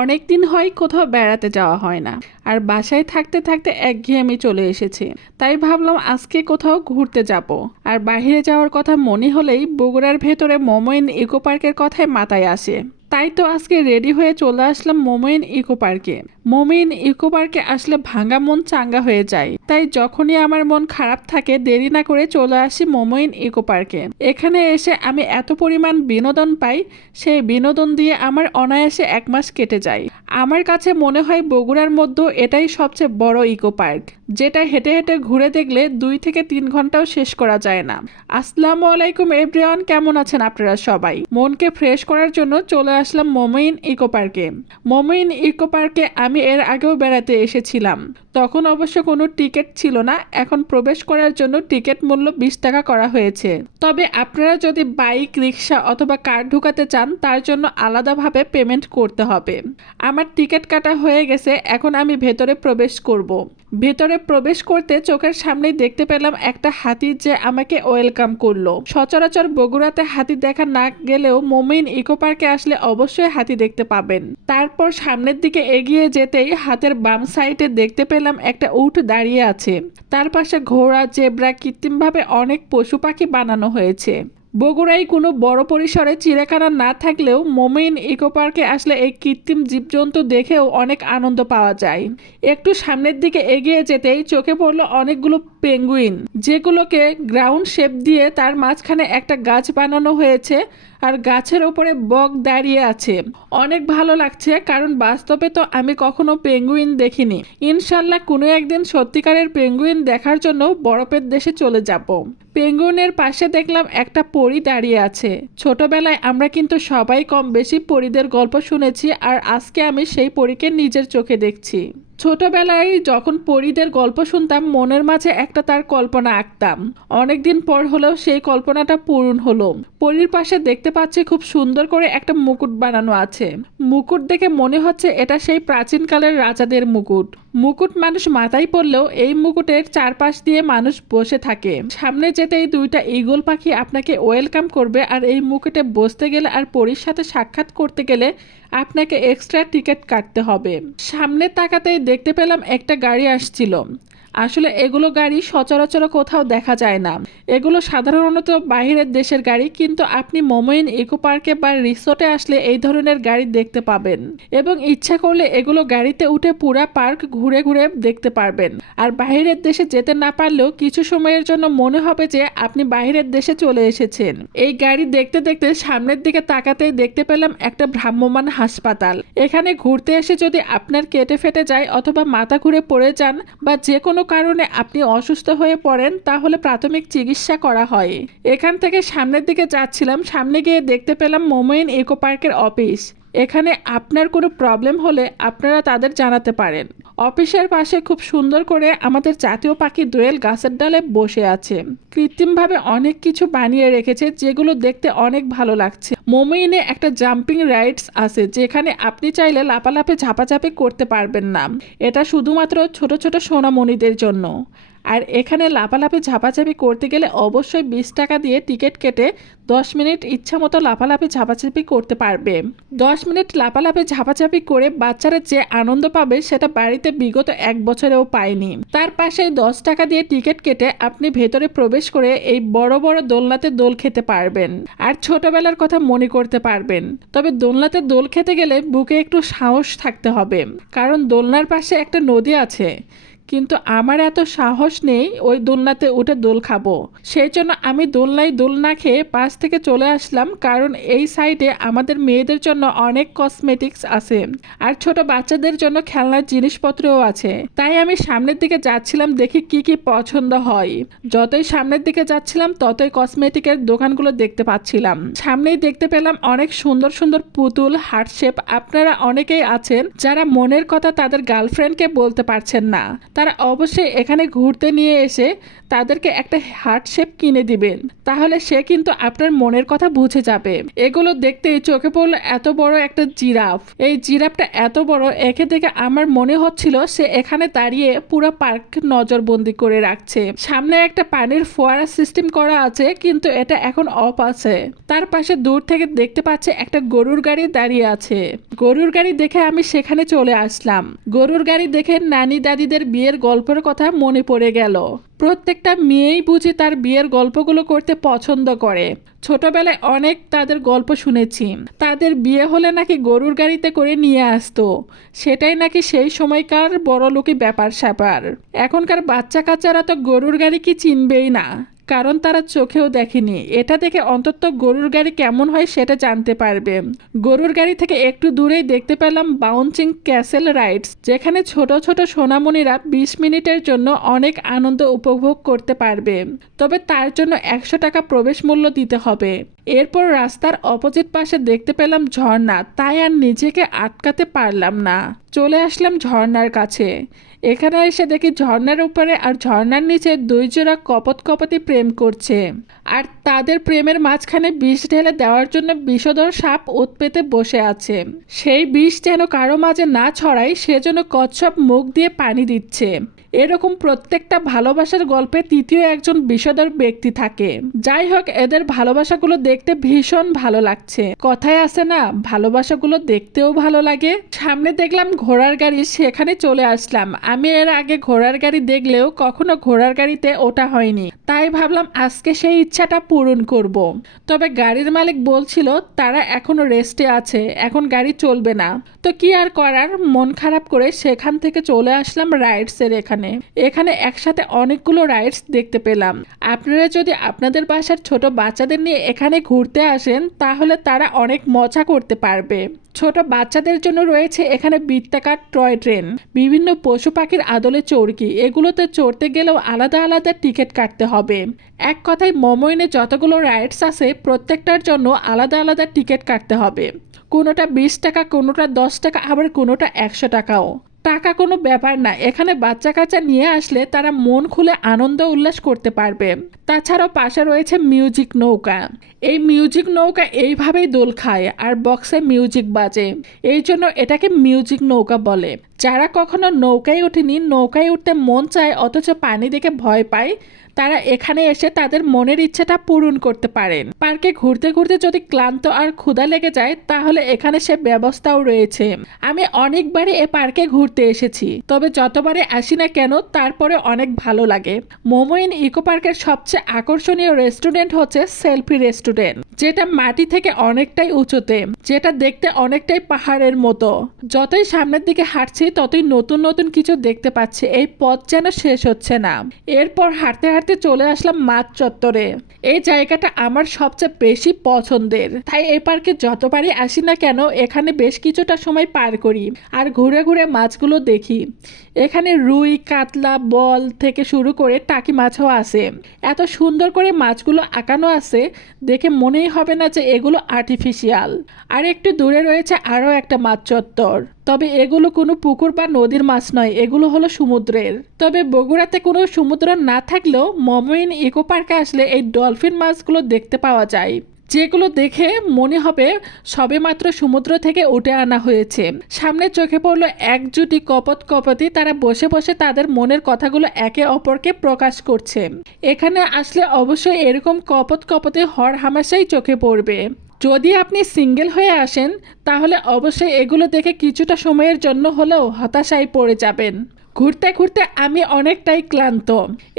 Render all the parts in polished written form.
অনেক দিন হয় কোথাও বেড়াতে যাওয়া হয় না, আর বাসায় থাকতে থাকতে একঘেয়েমি চলে এসেছে। তাই ভাবলাম আজকে কোথাও ঘুরতে যাব। আর বাইরে যাওয়ার কথা মনে হলেই বগুড়ার ভেতরে মোমোইন ইকো পার্কের কথাই মাথায় আসে। তাই তো আজকে রেডি হয়ে চলে আসলাম মোমোইন ইকো পার্কে। মোমোইন ইকো পার্কে আসলে ভাঙা মন চাঙ্গা হয়ে যায়। তাই যখনই আমার মন খারাপ থাকে দেরি না করে চলে আসি মোমোইন ইকো পার্কে। এখানে এসে আমি এত পরিমাণ বিনোদন পাই, সেই বিনোদন দিয়ে আমার অনায়াসে 1 মাস কেটে যায়। আমার কাছে মনে হয় বগুড়ার মধ্যে এটাই সবচেয়ে বড় ইকো পার্ক, যেটা হেঁটে হেঁটে ঘুরে দেখলে 2 থেকে 3 ঘন্টাও শেষ করা যায় না। আসসালামু আলাইকুম এভরিওয়ান, কেমন আছেন আপনারা সবাই? মনকে ফ্রেশ করার জন্য চলে আসলাম মোমোইন ইকো পার্কে। মোমোইন ইকো পার্কে আমি এর আগেও বেড়াতে এসেছিলাম, তখন অবশ্য কোনো টিকিট ছিল না। এখন প্রবেশ করার জন্য টিকিট মূল্য 20 টাকা করা হয়েছে। তবে আপনারা যদি বাইক, রিক্সা অথবা কার ঢুকাতে চান তার জন্য আলাদাভাবে পেমেন্ট করতে হবে। আমার টিকিট কাটা হয়ে গেছে, এখন আমি ভেতরে প্রবেশ করব। ভেতরে প্রবেশ করতে চোখের সামনেই দেখতে পেলাম একটা হাতি, যে আমাকে ওয়েলকাম করলো। সচরাচর বগুড়াতে হাতি দেখা না গেলেও মোমোইন ইকো পার্কে আসলে অবশ্যই হাতি দেখতে পাবেন। তারপর সামনের দিকে এগিয়ে যেতেই হাতের বাম সাইডে দেখতে পেলাম একটা উট দাঁড়িয়ে আছে। তার পাশে ঘোড়া, জেব্রা, কৃত্রিমভাবে অনেক পশু পাখি বানানো হয়েছে। বগুড়ায় কোনো বড় পরিসরে চিড়িয়াখানা না থাকলেও মোমোইন ইকো পার্কে আসলে এই কৃত্রিম জীবজন্তু দেখেও অনেক আনন্দ পাওয়া যায়। একটু সামনের দিকে এগিয়ে যেতেই চোখে পড়লো অনেকগুলো পেঙ্গুইন, যেগুলোকে গ্রাউন্ড শেপ দিয়ে তার মাঝখানে একটা গাছ বানানো হয়েছে, আর গাছের ওপরে বক দাঁড়িয়ে আছে। অনেক ভালো লাগছে, কারণ বাস্তবে তো আমি কখনো পেঙ্গুইন দেখিনি। ইনশাল্লাহ কোনো একদিন সত্যিকারের পেঙ্গুইন দেখার জন্য বরফের দেশে চলে যাব। পেঙ্গুইনের পাশে দেখলাম একটা পরী দাঁড়িয়ে আছে। ছোটবেলায় আমরা কিন্তু সবাই কম বেশি পরীদের গল্প শুনেছি, আর আজকে আমি সেই পরীকে নিজের চোখে দেখছি। ছোটবেলায় যখন পরীদের গল্প শুনতাম মনের মাঝে একটা তার কল্পনা আঁকতাম। অনেকদিন পর হলেও সেই কল্পনাটা পূরণ হলো। পরীর পাশে দেখতে পাচ্ছি খুব সুন্দর করে একটা মুকুট বানানো আছে। মুকুট দেখে মনে হচ্ছে এটা সেই প্রাচীনকালের রাজাদের মুকুট। মুকুট মানুষ মাথায় পড়লেও এই মুকুটের চারপাশ দিয়ে মানুষ বসে থাকে। সামনে যেতেই 2টা ঈগল পাখি আপনাকে ওয়েলকাম করবে, আর এই মুকুটে বসতে গেলে আর পরীর সাথে সাক্ষাৎ করতে গেলে আপনাকে এক্সট্রা টিকিট কাটতে হবে। সামনে তাকাতেই দেখতে পেলাম একটা গাড়ি আসছিল। আসলে এগুলো গাড়ি সচরাচর কোথাও দেখা যায় না। এগুলো সাধারণত বাইরের দেশের গাড়ি, কিন্তু আপনি মোমোইন ইকো পার্কে বা রিসোর্টে আসলে এই ধরনের গাড়ি দেখতে পাবেন, এবং ইচ্ছা করলে এগুলো গাড়িতে উঠে পুরা পার্ক ঘুরে ঘুরে দেখতে পারবেন। আর বাইরের দেশে যেতে না পারলেও কিছু সময়ের জন্য মনে হবে যে আপনি বাইরের দেশে চলে এসেছেন। এই গাড়ি দেখতে দেখতে সামনের দিকে তাকাতেই দেখতে পেলাম একটা ভ্রাম্যমাণ হাসপাতাল। এখানে ঘুরতে এসে যদি আপনার কেটে ফেটে যায় অথবা মাথা ঘুরে পড়ে যান বা যে কোনো কারণে আপনি অসুস্থ হয়ে পড়েন, তাহলে প্রাথমিক চিকিৎসা করা হয়। এখান থেকে সামনের দিকে যাচ্ছিলাম, সামনে গিয়ে দেখতে পেলাম মোমোইন ইকো পার্কের অফিস। এখানে আপনার কোনো প্রবলেম হলে আপনারা তাদের জানাতে পারেন। অফিসের পাশে খুব সুন্দর করে আমাদের জাতীয় পাখি দোয়েল গাছের ডালে বসে আছে। কৃত্রিমভাবে অনেক কিছু বানিয়ে রেখেছে, যেগুলো দেখতে অনেক ভালো লাগছে। মোমোইনে একটা জাম্পিং রাইডস আছে, যেখানে আপনি চাইলে লাফালাফি ঝাপাঝাপি করতে পারবেন না। এটা শুধুমাত্র ছোট ছোট সোনামণিদের জন্য। আর এখানে লাফালাফি ঝাপাঝাপি করতে গেলে অবশ্যই 20 টাকা দিয়ে টিকিট কেটে 10 মিনিট ইচ্ছা মতো লাফালাফি ঝাপাঝাপি করতে পারবে। 10 মিনিট লাফালাফি ঝাপাঝাপি করে বাচ্চারা যে আনন্দ পাবে সেটা বাড়িতে বিগত 1 বছরেও পায়নি। তার পাশে 10 টাকা দিয়ে টিকিট কেটে আপনি ভেতরে প্রবেশ করে এই বড় বড় দোলনাতে দোল খেতে পারবেন, আর ছোটবেলার কথা মনে করতে পারবেন। তবে দোলনাতে দোল খেতে গেলে বুকে একটু সাহস থাকতে হবে, কারণ দোলনার পাশে একটা নদী আছে। কিন্তু আমার এত সাহস নেই ওই দোলনাতে উঠে দোল খাবো। সেই জন্য আমি দোলনায় দোল না খেয়ে পাশ থেকে চলে আসলাম, কারণ এই সাইডে আমাদের মেয়েদের জন্য অনেক কসমেটিক্স আছে, আর ছোট বাচ্চাদের জন্য খেলনার জিনিসপত্রও আছে। তাই আমি সামনের দিকে যাচ্ছিলাম, দেখি কি কি পছন্দ হয়। যতই সামনের দিকে যাচ্ছিলাম ততই কসমেটিকের দোকানগুলো দেখতে পাচ্ছিলাম। সামনেই দেখতে পেলাম অনেক সুন্দর সুন্দর পুতুল, হার্ট শেপ। আপনারা অনেকেই আছেন যারা মনের কথা তাদের গার্লফ্রেন্ডকে বলতে পারছেন না, তারা অবশ্যই এখানে ঘুরতে নিয়ে এসে তাদেরকে একটা হার্ট শেপ কিনে দিবেন, তাহলে সে কিন্তু আপনার মনের কথা বুঝে যাবে। এগুলো দেখতেই চোখে পড়লো এত বড় একটা জিরাফ। এই জিরাফটা এত বড়, একে দেখে আমার মনে হচ্ছিল সে এখানে দাঁড়িয়ে পুরো পার্ক নজরবন্দি করে রাখছে। সামনে একটা পানির ফোয়ারা সিস্টেম করা আছে, কিন্তু এটা এখন অফ আছে। তার পাশে দূর থেকে দেখতে পাচ্ছে একটা গরুর গাড়ি দাঁড়িয়ে আছে। গরুর গাড়ি দেখে আমি সেখানে চলে আসলাম। গরুর গাড়ি দেখে নানি দাদিদের বিয়ের গল্পের কথা মনে পড়ে গেল। প্রত্যেকটা মেয়েই বুঝি তার বিয়ের গল্পগুলো করতে পছন্দ করে। ছোটবেলায় অনেক তাদের গল্প শুনেছি। তাদের বিয়ে হলে নাকি গরুর গাড়িতে করে নিয়ে আসতো, সেটাই নাকি সেই সময়কার বড়লোকি ব্যাপার স্যাপার। এখনকার বাচ্চা কাচ্চারা তো গরুর গাড়ি কি চিনবেই না, কারণ তারা চোখেও দেখেনি। এটা দেখে অন্তত গরুর গাড়ি কেমন হয় সেটা জানতে পারবে। গরুর গাড়ি থেকে একটু দূরেই দেখতে পেলাম বাউন্সিং ক্যাসেল রাইডস, যেখানে ছোট ছোট সোনামণিরা 20 মিনিটের জন্য অনেক আনন্দ উপভোগ করতে পারবে। তবে তার জন্য 100 টাকা প্রবেশ মূল্য দিতে হবে। এরপর রাস্তার অপোজিট পাশে দেখতে পেলাম ঝর্ণা, তাই আর নিজেকে আটকাতে পারলাম না, চলে আসলাম ঝর্ণার কাছে। এখানে এসে দেখি ঝর্ণার উপরে আর ঝর্ণার নিচে 2 জোড়া কপতি প্রেম করছে, আর তাদের প্রেমের মাঝখানে বিষ ঢেলে দেওয়ার জন্য বিষধর সাপ ওত পেতে বসে আছে। সেই বিষ যেন কারো মাঝে না ছড়ায় সেজন্য কচ্ছপ মুখ দিয়ে পানি দিচ্ছে। এরকম প্রত্যেকটা ভালোবাসার গল্পে তৃতীয় একজন বিষধর ব্যক্তি থাকে। যাই হোক, এদের ভালোবাসাগুলো দেখতে ভীষণ ভালো লাগছে। কথায় আছে না, ভালোবাসাগুলো দেখতেও ভালো লাগে। সামনে দেখলাম ঘোড়ার গাড়ি, সেখানে চলে আসলাম। আমি এর আগে ঘোড়ার গাড়ি দেখলেও কখনো ঘোড়ার গাড়িতে ওঠা হয়নি, তাই ভাবলাম আজকে সেই ইচ্ছাটা পূরণ করব। তবে গাড়ির মালিক বলছিল তারা এখনো রেস্টে আছে, এখন গাড়ি চলবে না। তো কি আর করার, মন খারাপ করে সেখান থেকে চলে আসলাম রাইডসের এখানে একসাথে অনেকগুলো রাইডস দেখতে পেলাম। আপনারা যদি আপনাদের বাসার ছোট বাচ্চাদের নিয়ে এখানে ঘুরতে আসেন, তাহলে তারা অনেক মজা করতে পারবে। ছোট বাচ্চাদের জন্য রয়েছে এখানে বৃত্তাকার টয় ট্রেন, বিভিন্ন পশু পাখির আদলে চরকি। এগুলোতে চড়তে গেলেও আলাদা আলাদা টিকিট কাটতে হবে। এক কথায় মমইনে যতগুলো রাইডস আছে প্রত্যেকটার জন্য আলাদা আলাদা টিকিট কাটতে হবে। কোনোটা 20 টাকা, কোনোটা 10 টাকা, আবার কোনোটা 100 টাকাও। টাকা কোনো ব্যাপার না, এখানে বাচ্চা কাচ্চা নিয়ে আসলে তারা মন খুলে আনন্দ উল্লাস করতে পারবে। তাছাড়াও পাশে রয়েছে মিউজিক নৌকা। এই মিউজিক নৌকা এইভাবেই দোল খায় আর বক্সে মিউজিক বাজে, এই জন্য এটাকে মিউজিক নৌকা বলে। যারা কখনো নৌকায় ওঠেনি, নৌকায় উঠতে মন চায় অথচ পানি দেখে ভয় পায়, তারা এখানে এসে তাদের মনের ইচ্ছাটা পূরণ করতে পারেন। পার্কে ঘুরতে ঘুরতে যদি ক্লান্ত আর ক্ষুধা লেগে যায়, তাহলে এখানে সে ব্যবস্থাও রয়েছে। আমি অনেকবারই এ পার্কে ঘুরতে এসেছি, তবে যতবারে আসি না কেন তারপরে অনেক ভালো লাগে। মমইন ইকো পার্কের সবচেয়ে আকর্ষণীয় রেস্টুরেন্ট হচ্ছে সেলফি রেস্টুরেন্ট, যেটা মাটি থেকে অনেকটাই উঁচুতে, যেটা দেখতে অনেকটাই পাহাড়ের মতো। যতই সামনের দিকে হাঁটছি ততই নতুন নতুন কিছু দেখতে পাচ্ছি, এই পথ যেন শেষ হচ্ছে না। এরপর হাঁটতে হাঁটতে চলে আসলাম মাছ চত্বরে। এই জায়গাটা আমার সবচেয়ে বেশি পছন্দের, তাই এই পার্কে যতবারই আসি না কেন এখানে বেশ কিছুটা সময় পার করি আর ঘুরে ঘুরে মাছগুলো দেখি। এখানে রুই, কাতলা, বল থেকে শুরু করে টাকি মাছও আছে। এত সুন্দর করে মাছগুলো আঁকানো আছে, দেখে মনেই হবে না যে এগুলো আর্টিফিশিয়াল। আর একটু দূরে রয়েছে আরও একটা মাছ চত্বর, তবে এগুলো কোনো পুকুর বা নদীর মাছ নয়, এগুলো হলো সমুদ্রের। তবে বগুড়াতে কোনো সমুদ্র না থাকলেও মমইন ইকো পার্কে আসলে এই ডলফিন মাছগুলো দেখতে পাওয়া যায়, যেগুলো দেখে মনে হবে সবেমাত্র সমুদ্র থেকে উঠে আনা হয়েছে। সামনে চোখে পড়লো এক জুটি কপতি, তারা বসে বসে তাদের মনের কথাগুলো একে অপরকে প্রকাশ করছে। এখানে আসলে অবশ্যই এরকম কপতি হর হামেশাই চোখে পড়বে। যদি আপনি সিঙ্গেল হয়ে আসেন, তাহলে অবশ্যই এগুলো দেখে কিছুটা সময়ের জন্য হলেও হতাশায় পড়ে যাবেন। ঘুরতে ঘুরতে আমি অনেকটাই ক্লান্ত,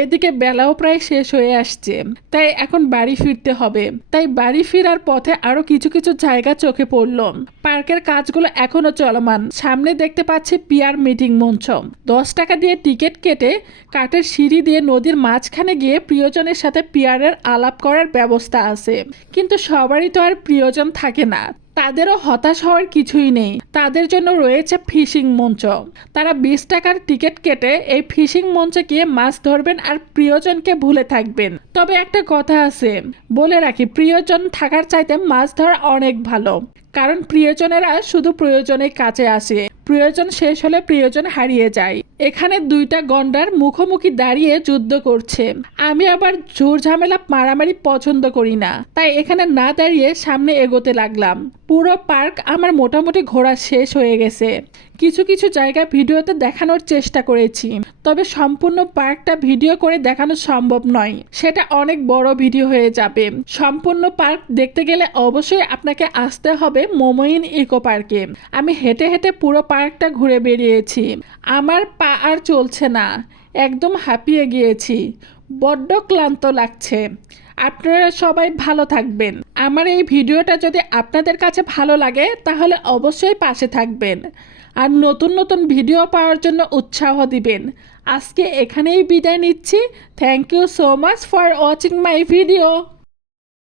এদিকে বেলাও প্রায় শেষ হয়ে আসছে, তাই এখন বাড়ি ফিরতে হবে। তাই বাড়ি ফেরার পথে আরো কিছু কিছু জায়গা চোখে পড়ল। পার্কের কাজগুলো এখনো চলমান। সামনে দেখতে পাচ্ছি পিয়ার মিটিং মঞ্চ। 10 টাকা দিয়ে টিকিট কেটে কাঠের সিঁড়ি দিয়ে নদীর মাঝখানে গিয়ে প্রিয়জনের সাথে পিয়ারের আলাপ করার ব্যবস্থা আছে, কিন্তু সবারই তো আর প্রিয়জন থাকে না, তাদেরও হতাশ হওয়ার কিছুই নেই। তাদের জন্য রয়েছে ফিশিং মঞ্চ। তারা 20 টাকার টিকিট কেটে এই ফিশিং মঞ্চে গিয়ে মাছ ধরবেন আর প্রিয়জনকে ভুলে থাকবেন। তবে একটা কথা আছে, বলে রাখি, প্রিয়জন থাকার চাইতে মাছ ধরা অনেক ভালো, কারণ প্রিয়জনেরা শুধু প্রয়োজনে কাছে আসে, প্রয়োজন শেষ হলে প্রিয়জন হারিয়ে যায়। এখানে দুইটা গন্ডার মুখোমুখি দাঁড়িয়ে যুদ্ধ করছে। আমি আবার ঝুর ঝামেলা মারামারি পছন্দ করি না, তাই এখানে না দাঁড়িয়ে সামনে এগোতে লাগলাম। পুরো পার্ক আমার মোটামুটি ঘোরা শেষ হয়ে গেছে। কিছু কিছু জায়গা ভিডিওতে দেখানোর চেষ্টা করেছি, তবে সম্পূর্ণ পার্কটা ভিডিও করে দেখানো সম্ভব নয়, সেটা অনেক বড় ভিডিও হয়ে যাবে। সম্পূর্ণ পার্ক দেখতে গেলে অবশ্যই আপনাকে আসতে হবে মোমোইন ইকো পার্কে। আমি হেঁটে হেঁটে পুরো পার্কটা ঘুরে বেরিয়েছি, আমার পা আর চলছে না, একদম হাঁপিয়ে গিয়েছি, বড্ড ক্লান্ত লাগছে। আপনারা সবাই ভালো থাকবেন। আমার এই ভিডিওটা যদি আপনাদের কাছে ভালো লাগে তাহলে অবশ্যই পাশে থাকবেন আর নতুন নতুন ভিডিও পাওয়ার জন্য উৎসাহ দিবেন। আজকে এখানেই বিদায় নিচ্ছি। Thank you so much for watching my video.